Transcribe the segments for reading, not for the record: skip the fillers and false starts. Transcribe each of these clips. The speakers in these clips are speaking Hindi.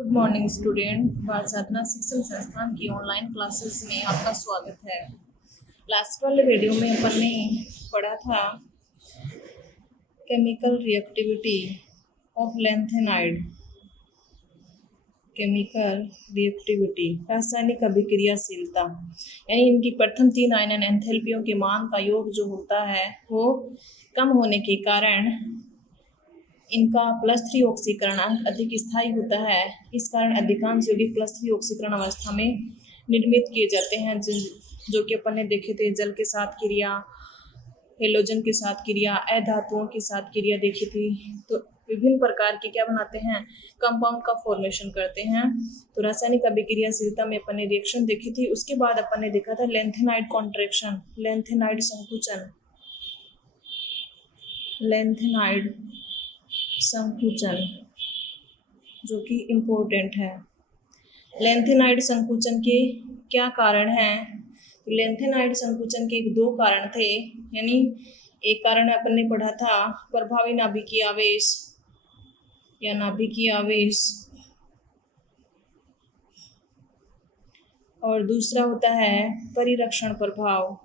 Good morning student. बाल साधना शिक्षण संस्थान की ऑनलाइन क्लासेस में आपका स्वागत है। लास्ट वाले वीडियो में अपन ने पढ़ा था chemical reactivity of lanthanide. Chemical reactivity रासायनिक अभिक्रियाशीलता यानी इनकी प्रथम 3 आयनन एंथैल्पियों के मान का योग जो होता है वो कम होने के कारण इनका +3 ऑक्सीकरणांक अधिक स्थायी होता है। इस कारण अधिकांश यौगिक +3 ऑक्सीकरण अवस्था में निर्मित किए जाते हैं, जो कि अपन ने देखे थे। जल के साथ क्रिया, हेलोजन के साथ क्रिया, अधातुओं के साथ क्रिया देखी थी। तो विभिन्न प्रकार के क्या बनाते हैं, कंपाउंड का फॉर्मेशन करते हैं। तो रासायनिक अभिक्रियाशीलता में अपन ने रिएक्शन देखी थी। उसके बाद अपन ने देखा था लैंथेनाइड कॉन्ट्रैक्शन, लैंथेनाइड संकुचन, लैंथेनाइड संकुचन जो कि इम्पोर्टेंट है। लैंथेनाइड संकुचन के क्या कारण हैं? लैंथेनाइड संकुचन के 2 कारण थे। यानी एक कारण अपन ने पढ़ा था प्रभावी नाभिकीय आवेश या नाभिकीय आवेश, और दूसरा होता है परिरक्षण प्रभाव।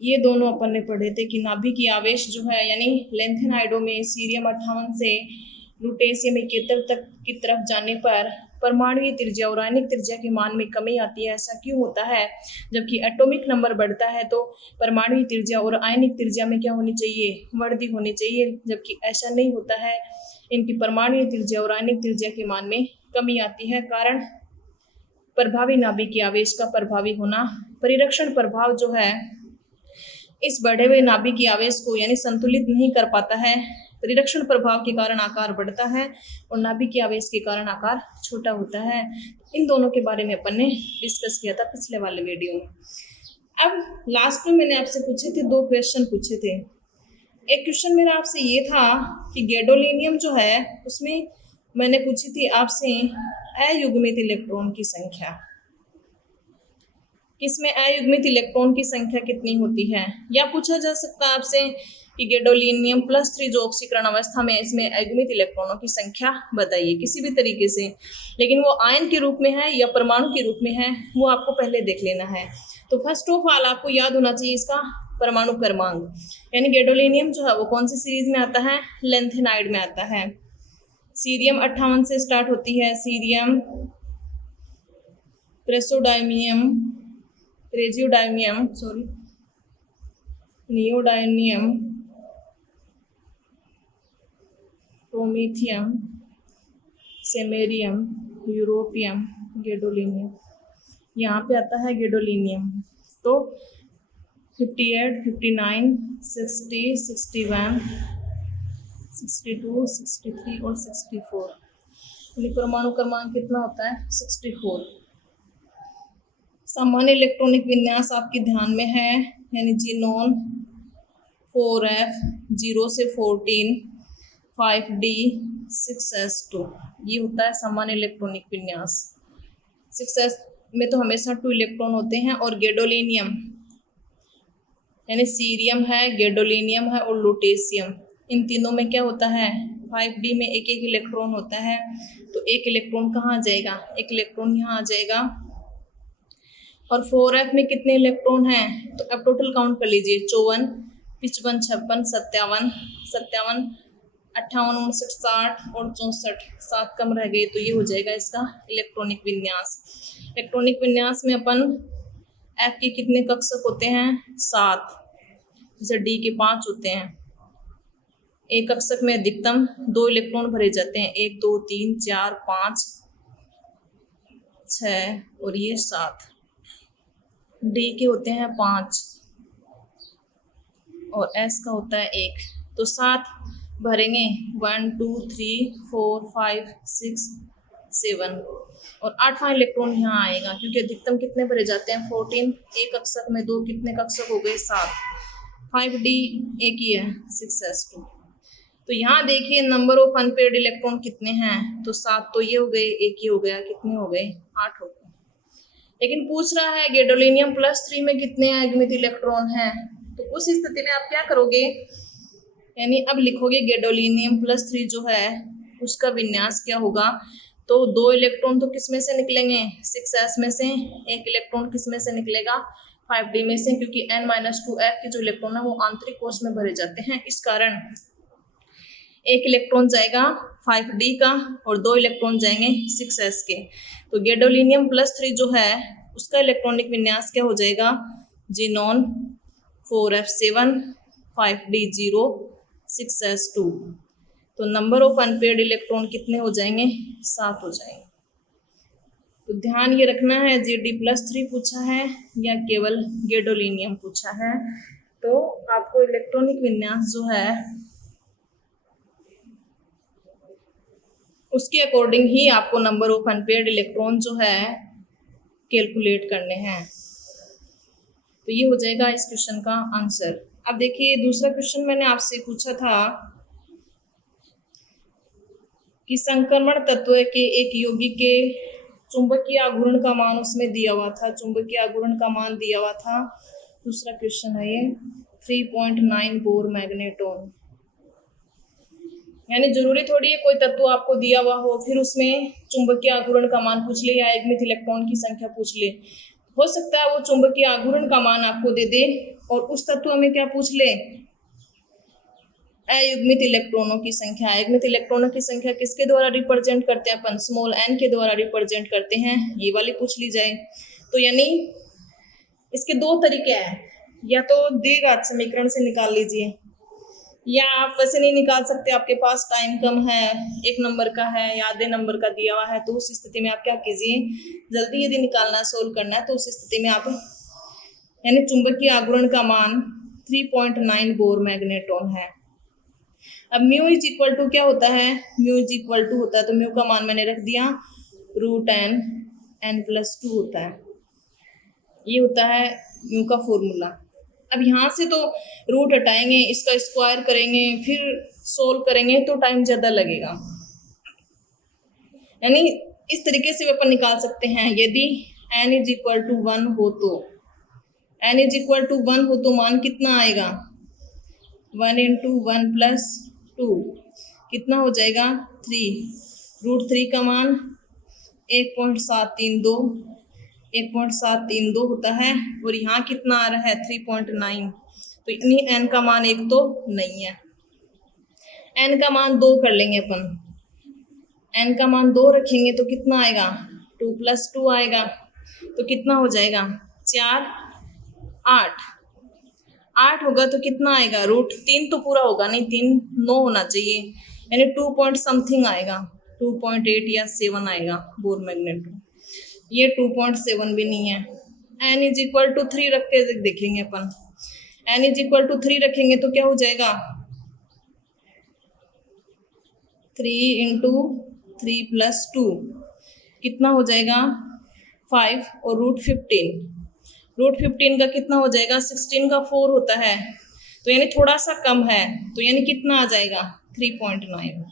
ये दोनों अपन ने पढ़े थे कि नाभिकीय आवेश जो है यानी लैंथेनाइडों में सीरियम 58 से लुटेशियम 71 तक की तरफ जाने पर परमाणुीय त्रिज्या और आयनिक त्रिज्या के मान में कमी आती है। ऐसा क्यों होता है? जबकि एटॉमिक नंबर बढ़ता है तो परमाणुीय त्रिज्या और आयनिक त्रिज्या में क्या होनी चाहिए, वृद्धि होनी चाहिए, जबकि ऐसा नहीं होता है। इनकी परमाणुीय त्रिज्या और आयनिक त्रिज्या के मान में कमी आती है। कारण प्रभावी नाभिकीय आवेश का प्रभावी होना। परिरक्षण प्रभाव जो है इस बढ़े हुए नाभिकीय आवेश को यानी संतुलित नहीं कर पाता है। परिरक्षण प्रभाव के कारण आकार बढ़ता है और नाभिकीय आवेश के कारण आकार छोटा होता है। इन दोनों के बारे में अपन ने डिस्कस किया था पिछले वाले वीडियो में। अब लास्ट में मैंने आपसे पूछे थे 2 क्वेश्चन पूछे थे। एक क्वेश्चन मेरा आपसे ये था कि गैडोलीनियम जो है उसमें मैंने पूछी थी आपसे अयुग्मित इलेक्ट्रॉन की संख्या। इसमें अयुग्मित इलेक्ट्रॉन की संख्या कितनी होती है? या पूछा जा सकता है आपसे कि गैडोलीनियम +3 जो ऑक्सीकरण अवस्था में इसमें अयुग्मित इलेक्ट्रॉनों की संख्या बताइए किसी भी तरीके से। लेकिन वो आयन के रूप में है या परमाणु के रूप में है वो आपको पहले देख लेना है। तो फर्स्ट ऑफ ऑल आपको याद होना चाहिए इसका परमाणु क्रमांक। यानी गैडोलीनियम जो है वो कौन सी सीरीज में आता है? लैंथेनाइड में आता है। सीरियम 58 से स्टार्ट होती है। Cerium, neodymium, promethium, samarium, europium, gadolinium. यहाँ पे आता है गैडोलीनियम। तो 58, 59, 60, 61, 62, 63 और 64। परमाणु क्रमांक कितना होता है? 64। सामान्य इलेक्ट्रॉनिक विन्यास आपके ध्यान में है, यानी जीनोन 4f 0 से 14, 5d 6s2। ये होता है सामान्य इलेक्ट्रॉनिक विन्यास। 6s में तो हमेशा 2 इलेक्ट्रॉन होते हैं। और गैडोलीनियम यानी सीरियम है, गैडोलीनियम है और लुटेशियम, इन तीनों में क्या होता है? 5d में एक इलेक्ट्रॉन होता है। तो एक इलेक्ट्रॉन कहाँ आ जाएगा? एक इलेक्ट्रॉन यहाँ आ जाएगा। और 4f में कितने इलेक्ट्रॉन हैं? तो अब टोटल काउंट कर लीजिए। 54, 55, 56, 57, 57, 58, 59, 60 और 64। 7 कम रह गए। तो ये हो जाएगा इसका इलेक्ट्रॉनिक विन्यास। इलेक्ट्रॉनिक विन्यास में अपन f के कितने कक्षक होते हैं? 7। जैसे d के 5 होते हैं। एक कक्षक में अधिकतम 2 इलेक्ट्रॉन भरे जाते हैं। 1, 2, 3, 4, 5, 6 और ये 7। डी के होते हैं 5 और एस का होता है 1। तो 7 भरेंगे। 1, 2, 3, 4, 5, 6, 7 और 8वां इलेक्ट्रॉन यहाँ आएगा, क्योंकि अधिकतम कितने भरे जाते हैं? 14। एक कक्षक में 2 कितने कक्षक हो गए? 7। 5d एक ही है, 6s2। तो यहाँ देखिए नंबर ऑफ अनपेयर्ड इलेक्ट्रॉन कितने हैं? तो 7 तो ये हो गए, एक ही हो गया, कितने हो गए? 8 हो गए। लेकिन पूछ रहा है गैडोलीनियम +3 में कितने अयुग्मित इलेक्ट्रॉन हैं? तो उस स्थिति में आप क्या करोगे? यानी अब लिखोगे गैडोलीनियम +3 जो है उसका विन्यास क्या होगा, तो 2 इलेक्ट्रॉन तो किस में से निकलेंगे, 6s में से, 1 इलेक्ट्रॉन किस में से निकलेगा, 5d में से, क्योंकि n-2f के जो इलेक्ट्रॉन है वो आंतरिक कोश में भरे जाते हैं, इस कारण 1 इलेक्ट्रॉन जाएगा 5d का और 2 इलेक्ट्रॉन जाएंगे 6s के। तो गैडोलीनियम +3 जो है उसका इलेक्ट्रॉनिक विन्यास क्या हो जाएगा, ज़ीनॉन 4f7 5d0 6s2। तो नंबर ऑफ अनपेयर्ड इलेक्ट्रॉन कितने हो जाएंगे, 7 हो जाएंगे। तो ध्यान ये रखना है Gd+3 पूछा है या केवल गैडोलीनियम पूछा है, तो आपको इलेक्ट्रॉनिक विन्यास जो है उसके अकॉर्डिंग ही आपको नंबर ऑफ अनपेयर्ड इलेक्ट्रॉन जो है कैलकुलेट करने हैं। तो ये हो जाएगा इस क्वेश्चन का आंसर। अब देखिए दूसरा क्वेश्चन मैंने आपसे पूछा था कि संक्रमण तत्व के एक यौगिक के चुंबकीय आघूर्ण का मान उसमें दिया हुआ था, चुंबकीय आघूर्ण का मान दिया हुआ था। दूसरा क्वेश्चन है ये 3.9 बोर मैग्नेटॉन। यानी जरूरी थोड़ी है कोई तत्व आपको दिया हुआ हो फिर उसमें चुंबकीय आघूर्ण का मान पूछ ले या युग्मित इलेक्ट्रॉन की संख्या पूछ ले। हो सकता है वो चुंबकीय आघूर्ण का मान आपको दे दे और उस तत्व में क्या पूछ ले, अयुग्मित इलेक्ट्रॉनों की संख्या। अयुग्मित इलेक्ट्रॉनों की संख्या किसके द्वारा रिप्रेजेंट करते हैं अपन, स्मॉल n के द्वारा रिप्रेजेंट करते हैं, ये वाली पूछ ली जाए। तो यानी इसके 2 तरीके हैं, या तो द्विघात समीकरण से निकाल लीजिए या आप वैसे नहीं निकाल सकते, आपके पास टाइम कम है, 1 नंबर का है या आधे नंबर का दिया हुआ है, तो उस स्थिति में आप क्या कीजिए, जल्दी यदि निकालना है, सोल्व करना है, तो उस स्थिति में आप यानी चुंबकीय आघूर्ण का मान 3.9 बोर मैग्नेटॉन है। अब म्यू इज इक्वल टू क्या होता है, म्यू इज इक्वल टू होता है, तो म्यू का मान मैंने रख दिया √n+2 होता है, ये होता है म्यू का फॉर्मूला। अब यहाँ से तो रूट हटाएंगे, इसका स्क्वायर करेंगे, फिर सोल्व करेंगे तो टाइम ज़्यादा लगेगा। यानी इस तरीके से अपन निकाल सकते हैं, यदि n इज इक्वल टू 1 हो तो, n इज इक्वल टू 1 हो तो मान कितना आएगा, 1 × 1 + 2 कितना हो जाएगा 3, √3 का मान 1.732 होता है और यहाँ कितना आ रहा है 3.9, तो यानी n का मान 1 तो नहीं है, n का मान 2 कर लेंगे अपन, n का मान 2 रखेंगे तो कितना आएगा 2 + 2 आएगा, तो कितना हो जाएगा 4 8 होगा तो कितना आएगा, √3 तो पूरा होगा नहीं, 3 9 होना चाहिए, यानी 2 पॉइंट समथिंग आएगा, 2.8 या 7 आएगा बोर मैग्नेटॉन। ये 2.7 भी नहीं है। n इज इक्वल टू 3 रख के देखेंगे अपन, n इज इक्वल टू 3 रखेंगे तो क्या हो जाएगा 3 × 3 + 2 कितना हो जाएगा 5 और √15 का कितना हो जाएगा 16 का 4 होता है, तो यानी थोड़ा सा कम है, तो यानी कितना आ जाएगा 3.9,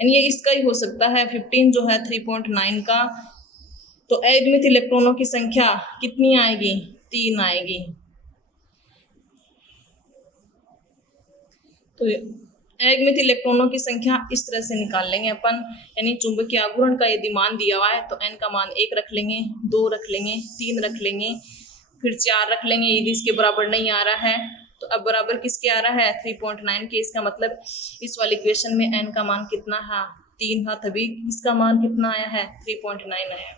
यानी ये इसका ही हो सकता है 15 जो है 3.9 का। तो अयुग्मित इलेक्ट्रॉनों की संख्या कितनी आएगी 3 आएगी। तो अयुग्मित इलेक्ट्रॉनों की संख्या इस तरह से निकाल लेंगे अपन, यानी चुंबकीय आघूर्ण का यदि मान दिया हुआ है तो n का मान 1 रख लेंगे, 2 रख लेंगे, 3 रख लेंगे, फिर 4 रख लेंगे। यदि इसके बराबर नहीं आ रहा है तो अब बराबर किसके आ रहा है 3.9 के, इसका मतलब इस वाली इक्वेशन में n का मान कितना है 3 है, तभी इसका मान कितना आया है 3.9 आया।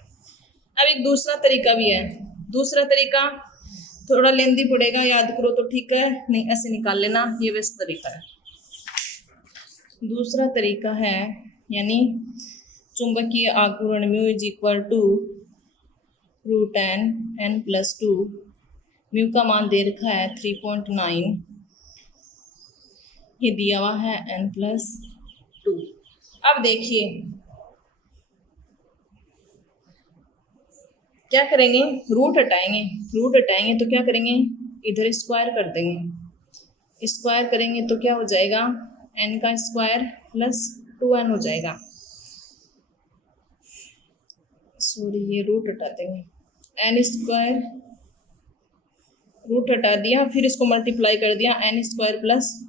अब एक दूसरा तरीका भी है, दूसरा तरीका थोड़ा लेंदी पड़ेगा, याद करो तो ठीक है, नहीं ऐसे निकाल लेना, ये बेस्ट तरीका है। दूसरा तरीका है यानी चुंबकीय आघूर्ण mu is equal to √n+2, mu का मान दे रखा है 3.9, ये दिया हुआ है n+2। अब देखिए क्या करेंगे, रूट हटाएंगे तो क्या करेंगे इधर स्क्वायर कर देंगे, स्क्वायर करेंगे तो क्या हो जाएगा n का स्क्वायर + 2n हो जाएगा, सॉरी ये रूट हटा देंगे, n² रूट हटा दिया, फिर इसको मल्टीप्लाई कर दिया, n² +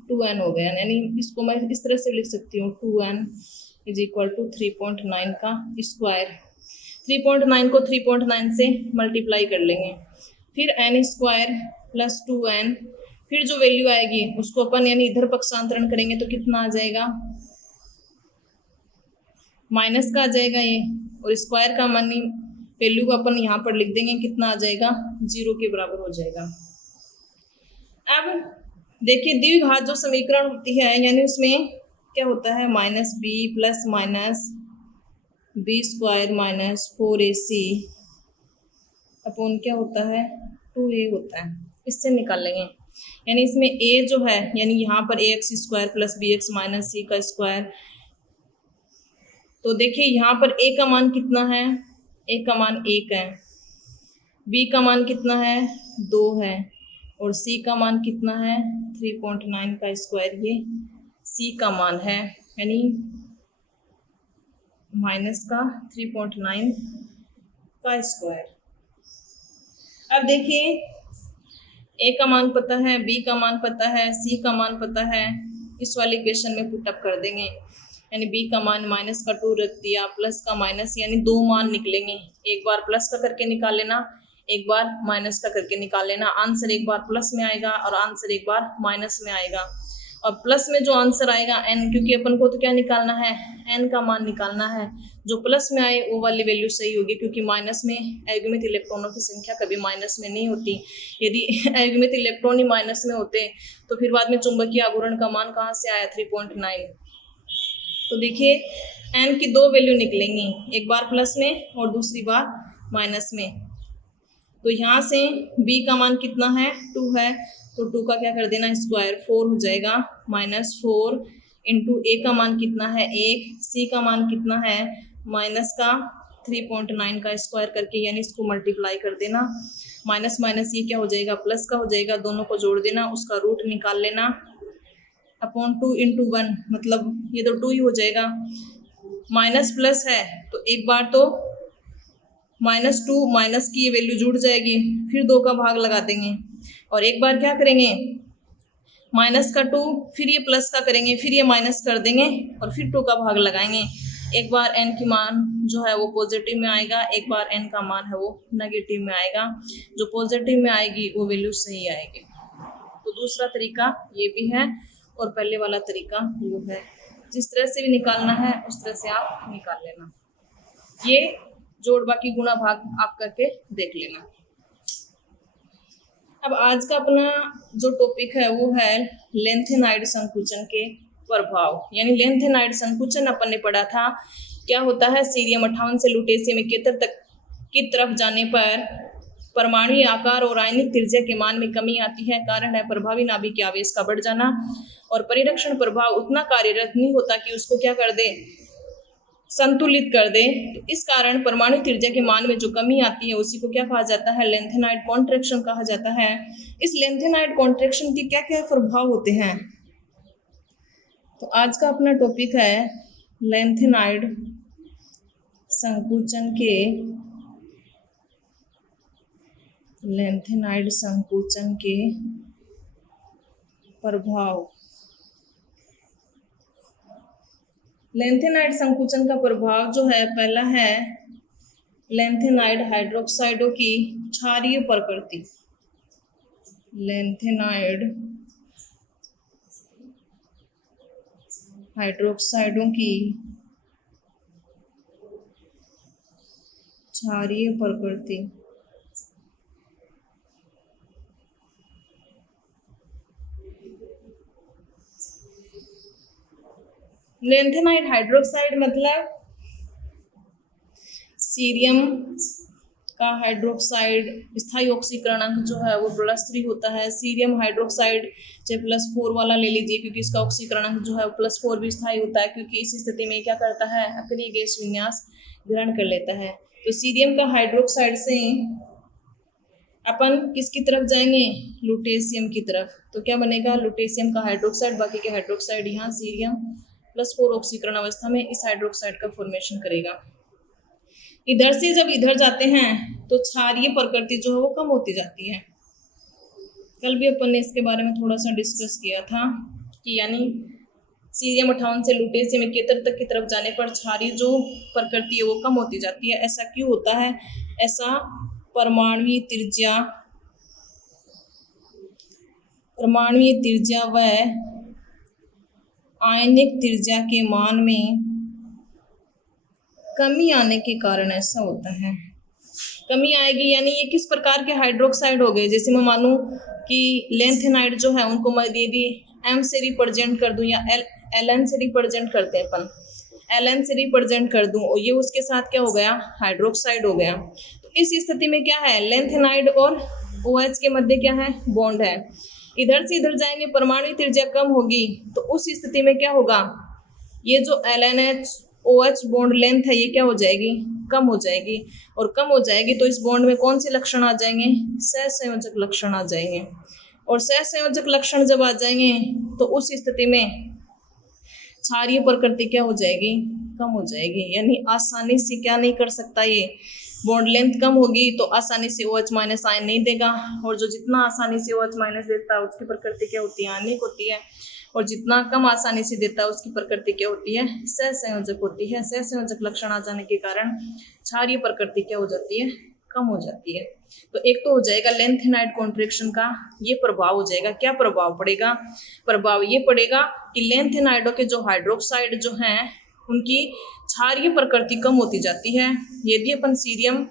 2n हो गया, यानी इसको मैं इस तरह से लिख सकती हूँ 2n इज इक्वल टू 3.9 का स्क्वायर। 3.9 को 3.9 से मल्टीप्लाई कर लेंगे, फिर n स्क्वायर प्लस 2n, फिर जो वैल्यू आएगी उसको अपन यानी इधर पक्षांतरण करेंगे तो कितना आ जाएगा, माइनस का आ जाएगा ये, और स्क्वायर का मानी वैल्यू को अपन यहाँ पर लिख देंगे, कितना आ जाएगा, 0 के बराबर हो जाएगा। अब देखिए द्विघात जो समीकरण होती है यानी उसमें क्या होता है, minus b plus minus b square minus 4ac upon क्या होता है 2a होता है, इससे निकाल लेंगे। यानी इसमें a जो है यानी यहाँ पर ax square plus bx minus c का स्क्वायर, तो देखिए यहाँ पर a का मान कितना है, a का मान 1 है, b का मान कितना है 2 है, और c का मान कितना है 3.9 का स्क्वायर, ये c का मान है यानी माइनस का 3.9 का स्क्वायर। अब देखिए a का मान पता है, b का मान पता है, c का मान पता है, इस वाले इक्वेशन में पुटअप कर देंगे। यानी b का मान माइनस का 2 रख दिया, प्लस का माइनस, यानी दो मान निकलेंगे, एक बार प्लस का करके निकाल लेना, एक बार माइनस का करके निकाल लेना। आंसर एक बार प्लस में आएगा और आंसर एक बार माइनस में आएगा। और प्लस में जो आंसर आएगा n, क्योंकि अपन को तो क्या निकालना है, n का मान निकालना है, जो प्लस में आए वो वाली वैल्यू सही होगी, क्योंकि माइनस में अयुग्मित इलेक्ट्रॉनों की संख्या कभी माइनस में नहीं होती। यदि अयुग्मित इलेक्ट्रॉन ही माइनस में होते तो फिर बाद में चुंबकीय आघूर्ण का मान कहाँ से आया 3.9। तो देखिए n की दो वैल्यू निकलेंगी, एक बार प्लस में और दूसरी बार माइनस में। तो यहाँ से b का मान कितना है 2 है, तो 2 का क्या कर देना स्क्वायर, 4 हो जाएगा, माइनस 4 इंटू a का मान कितना है 1, c का मान कितना है माइनस का 3.9 का स्क्वायर करके, यानी इसको मल्टीप्लाई कर देना। माइनस माइनस ये क्या हो जाएगा प्लस का हो जाएगा, दोनों को जोड़ देना, उसका रूट निकाल लेना, अपॉन 2 इंटू 1, मतलब ये तो 2 ही हो जाएगा। माइनस प्लस है तो एक बार तो -2 माइनस की ये वैल्यू जुड़ जाएगी, फिर 2 का भाग लगा देंगे, और एक बार क्या करेंगे माइनस का 2, फिर ये प्लस का करेंगे, फिर ये माइनस कर देंगे और फिर 2 का भाग लगाएंगे। एक बार n की मान जो है वो पॉजिटिव में आएगा, एक बार n का मान है वो नेगेटिव में आएगा। जो पॉजिटिव में आएगी वो वैल्यू सही आएगी। तो दूसरा तरीका ये भी है और पहले वाला तरीका वो है। जिस तरह से भी निकालना है उस तरह से आप निकाल लेना। ये जोड़ बाकी गुणा भाग आप करके देख लेना। अब आज का अपना जो टॉपिक है वो है लेंथेनाइड संकुचन के प्रभाव। यानी लेंथेनाइड संकुचन अपन ने पढ़ा था, क्या होता है, सीरियम 58 से लुटेशियम 71 तक की तरफ जाने पर परमाणु आकार और आयनिक त्रिज्या के मान में कमी आती है। कारण है प्रभावी नाभिक के आवेश का बढ़ जाना, और परिरक्षण प्रभाव उतना कार्यरत नहीं होता कि उसको क्या कर दे, संतुलित कर दे। तो इस कारण परमाणु त्रिज्या के मान में जो कमी आती है उसी को क्या कहा जाता है, लेंथेनाइड कॉन्ट्रैक्शन कहा जाता है। इस लेंथेनाइड कॉन्ट्रैक्शन के क्या क्या प्रभाव होते हैं, तो आज का अपना टॉपिक है लेंथेनाइड संकुचन के प्रभाव। लेंथेनाइड संकुचन का प्रभाव जो है, पहला है लेंथेनाइड हाइड्रोक्साइडों की क्षारीय प्रकृति। लेंथेनाइड हाइड्रोक्साइडों की क्षारीय प्रकृति। लेंथेनाइड हाइड्रोक्साइड मतलब सीरियम का हाइड्रोक्साइड स्थायी ऑक्सीकरणांक जो है वो +3 होता है। सीरियम हाइड्रोक्साइड चाहे +4 वाला ले लीजिए, क्योंकि इसका ऑक्सीकरणांक जो है वो +4 भी स्थायी होता है, क्योंकि इस स्थिति में क्या करता है, अक्रिय गैस विन्यास ग्रहण कर लेता है। तो सीरियम का हाइड्रोक्साइड से अपन किसकी तरफ जाएंगे, लुटेशियम की तरफ। तो क्या बनेगा, लुटेशियम का हाइड्रोक्साइड, बाकी के हाइड्रोक्साइड यहाँ सीरियम +4 ऑक्सीकरण अवस्था में इस हाइड्रोक्साइड का फॉर्मेशन करेगा। इधर से जब इधर जाते हैं तो क्षारीय प्रकृति जो है वो कम होती जाती है। कल भी अपन ने इसके बारे में थोड़ा सा डिस्कस किया था कि यानी सीरियम 58 से लुटेशियम 71 तक की तरफ जाने पर क्षारीय जो प्रकृति है वो कम होती जाती है। ऐसा क्यों होता है? ऐसा परमाणुवीय त्रिज्या व आयनिक त्रिज्या के मान में कमी आने के कारण ऐसा होता है। कमी आएगी यानी ये किस प्रकार के हाइड्रोक्साइड हो गए? जैसे मैं मानूं कि लेंथेनाइड जो है उनको मैं यदि एम से रिप्रेजेंट कर दूं या एल से रिप्रेजेंट करते हैं अपन, एल से रिप्रेजेंट कर दूं और ये उसके साथ क्या हो गया? हाइड्रोक्साइड हो गया। तो इस स्थिति में क्या है? लेंथेनाइड और OH के मध्य क्या है? बॉन्ड है। इधर से इधर जाएंगे, परमाणु त्रिज्या कम होगी तो उस स्थिति में क्या होगा? ये जो LNH-OH बॉन्ड लेंथ है ये क्या हो जाएगी? कम हो जाएगी। और कम हो जाएगी तो इस बॉन्ड में कौन से लक्षण आ जाएंगे? सहसंयोजक लक्षण आ जाएंगे। और सहसंयोजक लक्षण जब आ जाएंगे तो उस स्थिति में क्षारीय प्रकृति क्या हो जाएगी? कम हो जाएगी। यानी आसानी से क्या नहीं कर सकता, ये बॉन्ड लेंथ कम होगी तो आसानी से OH- आयन नहीं देगा। और जो जितना आसानी से OH- देता है उसकी प्रकृति क्या होती है? आयनिक होती है। और जितना कम आसानी से देता है उसकी प्रकृति क्या होती है? सहसंयोजक होती है। सहसंयोजक लक्षण आ जाने के कारण क्षारीय प्रकृति क्या हो जाती है? कम हो जाती है। तो एक तो हो जाएगा लेंथेनाइड कॉन्ट्रैक्शन का ये प्रभाव हो जाएगा। क्या प्रभाव पड़ेगा? प्रभाव ये पड़ेगा कि लेंथेनाइडों के जो हाइड्रोक्साइड जो हैं उनकी क्षारीय प्रकृति कम होती जाती है। यदि अपन सीरियम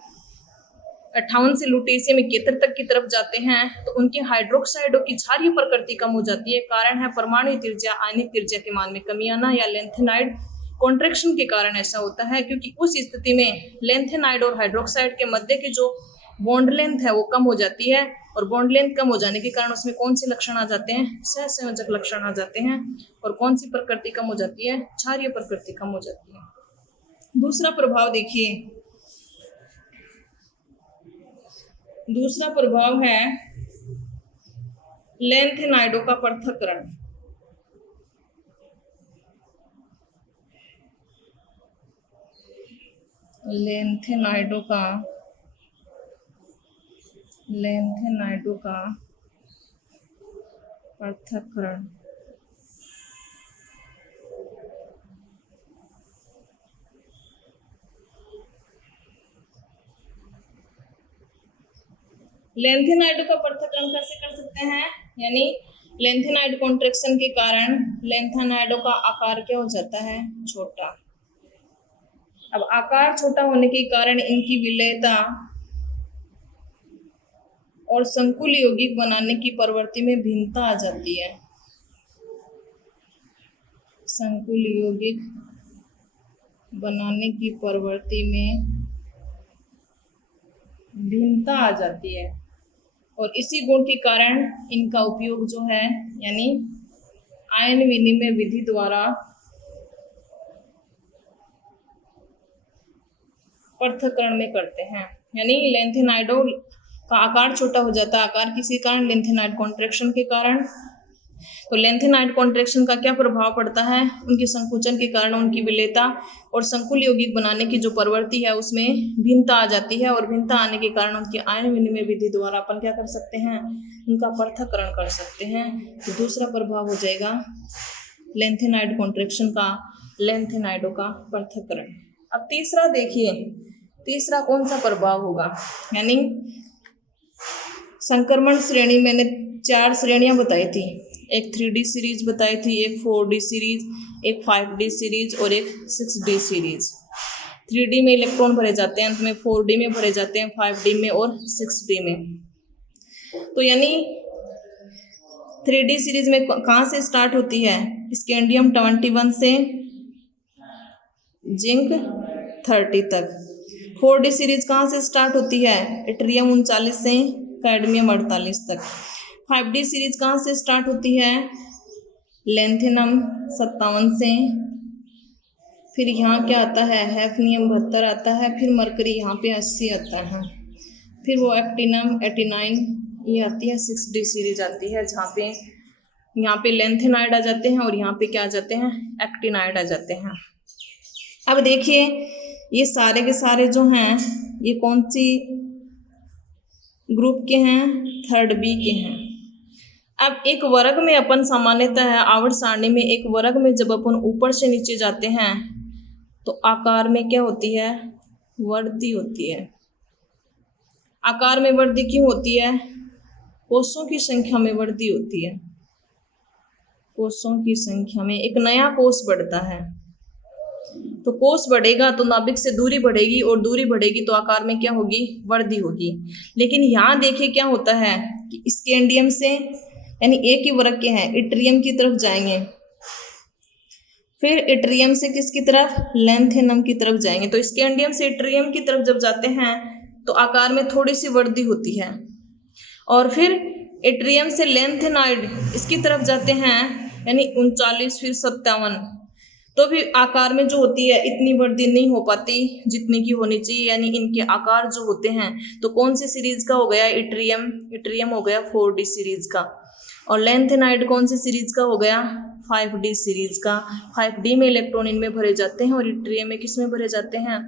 58 से लुटेशियम 71 तक की तरफ जाते हैं तो उनके हाइड्रोक्साइडों की क्षारीय प्रकृति कम हो जाती है। कारण है परमाणु त्रिज्या, आयनिक त्रिज्या के मान में कमी आना या लेंथेनाइड कॉन्ट्रैक्शन के कारण ऐसा होता है। क्योंकि उस स्थिति में लेंथेनाइड और हाइड्रोक्साइड के मध्य की जो बॉन्ड लेंथ है वो कम हो जाती है। और बॉन्ड लेंथ कम हो जाने के कारण उसमें कौन से लक्षण आ जाते हैं? सहसंयोजक लक्षण आ जाते हैं। और कौन सी प्रकृति कम हो जाती है? क्षारीय प्रकृति कम हो जाती है। दूसरा प्रभाव देखिए, दूसरा प्रभाव है लेंथेनाइडों का पृथक्करण। लेंथेनाइडों का पृथक्करण। लेंथेनाइडों का पृथक्करण कैसे कर सकते हैं? यानी लेंथेनाइड कॉन्ट्रैक्शन के कारण लेंथेनाइडों का आकार क्या हो जाता है? छोटा। अब आकार छोटा होने के कारण इनकी विलेयता और संकुल यौगिक बनाने की प्रवृत्ति में भिन्नता आ जाती है। संकुल यौगिक बनाने की प्रवृत्ति में भिन्नता आ जाती है। और इसी गुण के कारण इनका उपयोग जो है यानी आयन विनिमय विधि द्वारा पृथक्करण में करते हैं। यानी लेंथेनाइडों का आकार छोटा हो जाता है। आकार किसी कारण? लेंथेनाइड कॉन्ट्रैक्शन के कारण। तो लेंथेनाइड कॉन्ट्रैक्शन का क्या प्रभाव पड़ता है? उनके संकुचन के कारण उनकी विलेयता और संकुल यौगिक बनाने की जो प्रवृत्ति है उसमें भिन्नता आ जाती है। और भिन्नता आने के कारण उनकी आयन विनिमय विधि द्वारा अपन क्या कर सकते हैं? उनका पृथक्करण कर सकते हैं। तो दूसरा प्रभाव हो जाएगा लेंथेनाइड कॉन्ट्रैक्शन का, लेंथेनाइडों का पृथक्करण। अब तीसरा देखिए, तीसरा कौन सा प्रभाव होगा? यानी संक्रमण श्रेणी मैंने 4 श्रेणियां बताई थी। एक 3D सीरीज बताई थी, एक 4D सीरीज, एक 5D सीरीज और एक 6D सीरीज। 3D में इलेक्ट्रॉन भरे जाते हैं, अंत में 4D में भरे जाते हैं, 5D में और 6D में। तो यानी 3D सीरीज में कहाँ से स्टार्ट होती है? स्कैंडियम 21 से जिंक 30 तक। 4D सीरीज कहाँ से स्टार्ट होती है? इट्रियम 39 से कैडमियम 48 तक। 5D सीरीज कहाँ से स्टार्ट होती है? लेंथेनम 57 से, फिर यहाँ क्या आता है? हैफनियम 72 आता है, फिर मरकरी यहाँ पे 80 आता है, फिर वो एक्टिनम 89 ये आती है। 6D सीरीज आती है जहाँ पे यहाँ पे लेंथेनाइड आ जाते हैं और यहाँ पे क्या आ जाते हैं? एक्टिनाइड आ जाते हैं। अब देखिए ये सारे के सारे जो हैं ये कौन सी ग्रुप के हैं? 3rd B के हैं। अब एक वर्ग में अपन सामान्यतः है आवर्त सारणी में एक वर्ग में जब अपन ऊपर से नीचे जाते हैं तो आकार में क्या होती है, वृद्धि होती है। आकार में वृद्धि क्यों होती है, कोषों की संख्या में वृद्धि होती है। कोषों की संख्या में एक नया कोष बढ़ता है, तो कोष बढ़ेगा तो नाभिक से दूरी बढ़ेगी और दूरी बढ़ेगी तो आकार में क्या होगी, वृद्धि होगी। लेकिन यहाँ देखिए क्या होता है कि स्कैंडियम से यानी एक ही वर्ग के हैं इट्रियम की तरफ जाएंगे, फिर इट्रियम से किसकी तरफ, लैंथेनम की तरफ जाएंगे। तो स्कैंडियम से इट्रियम की तरफ जब जाते हैं तो आकार में थोड़ी सी वृद्धि होती है, और फिर इट्रियम से लैंथेनाइड इसकी तरफ जाते हैं यानी 39 फिर 57, तो भी आकार में जो होती है इतनी वृद्धि नहीं हो पाती जितनी की होनी चाहिए, यानी इनके आकार जो होते हैं। तो कौन सी सीरीज का हो गया, इट्रियम हो गया 4D सीरीज का, और लैंथेनाइड कौन सी सीरीज का हो गया, 5D सीरीज का। 5D में इलेक्ट्रॉन इनमें भरे जाते हैं और इट्रियम में किस में भरे जाते हैं,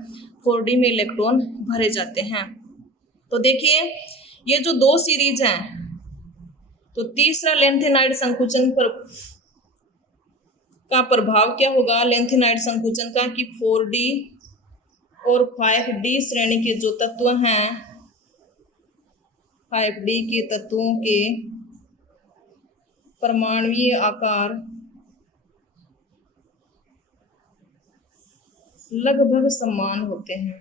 4D में इलेक्ट्रॉन भरे जाते हैं। तो देखिए ये जो दो सीरीज हैं, तो तीसरा लैंथेनाइड संकुचन पर का प्रभाव क्या होगा, लैंथेनाइड संकुचन का, कि 4D और 5D श्रेणी के जो तत्व हैं, 5D के तत्वों के परमाणुीय आकार लगभग समान होते हैं।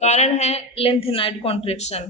कारण है लैंथेनाइड कॉन्ट्रैक्शन।